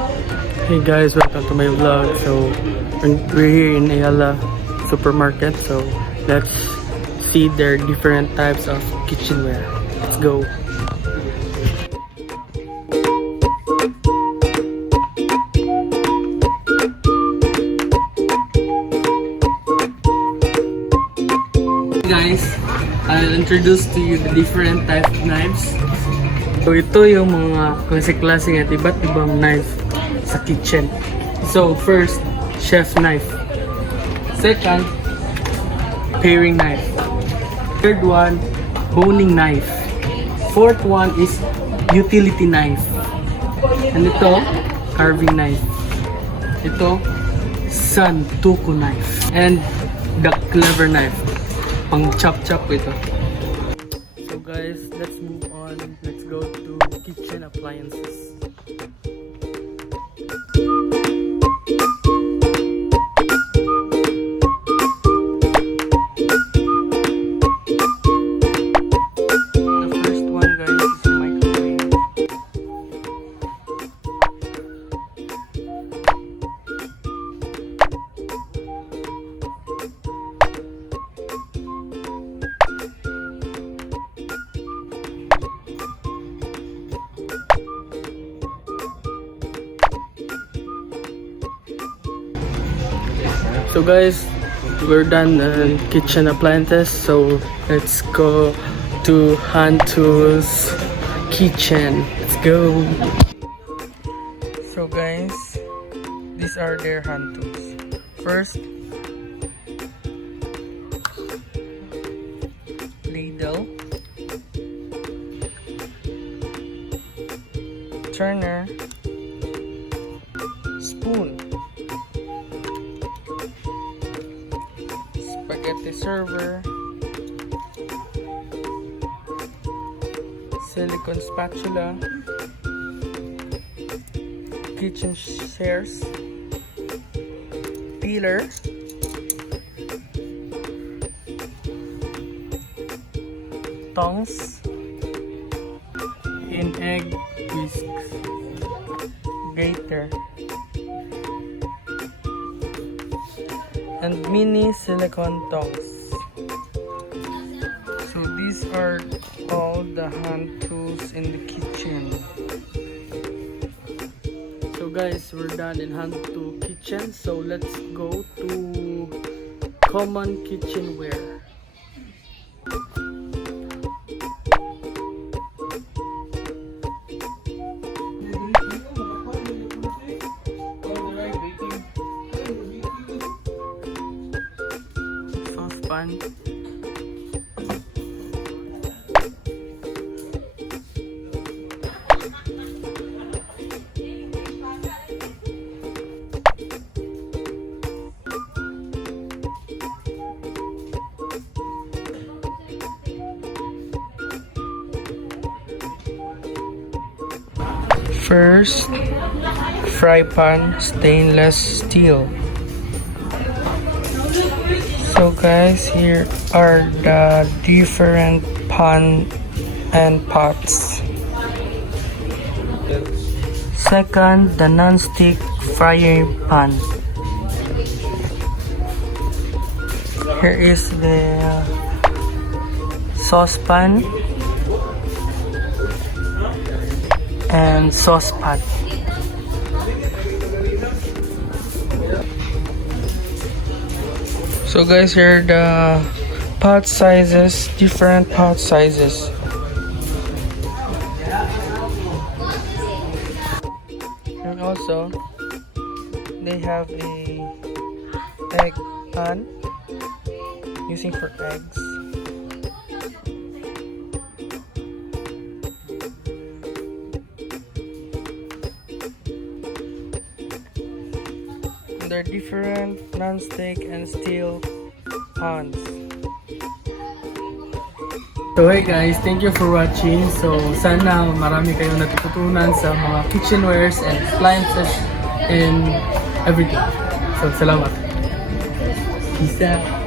Hey guys, welcome to my vlog. So we're here in Ayala supermarket. So let's see their different types of kitchenware. Let's go. Hey guys, I'll introduce to you the different type of knives. So ito yung mga klase-klase at iba't ibang knife sa kitchen. So first, chef knife. Second, paring knife. Third one, boning knife. Fourth one is utility knife. And ito, carving knife. Ito, santuko knife. And the clever knife. Pang chop-chop ito. So guys, let's move on. Let's go to kitchen appliances. The first one guys is the microwave. So guys, we're done kitchen appliances. So let's go to hand tools kitchen. Let's go. So guys, these are their hand tools. First, ladle, turner, spoon, spaghetti server, silicone spatula, kitchen shears, peeler, tongs, and egg whisks, grater, and mini silicone tongs. So these are all the hand tools in the kitchen. So guys, we're done in hand tool kitchen. So let's go to common kitchenware. Saucepan, first, fry pan, stainless steel. So guys, here are the different pan and pots. Second, the non-stick frying pan. Here is the saucepan and saucepan. So guys, here are the pot sizes, different pot sizes. And also, they have a egg pan using for eggs. There are different non-stick and steel pans. So hey guys, thank you for watching. So sana marami kayong natutunan sa mga kitchenwares and appliances and everything. So salamat. Peace out.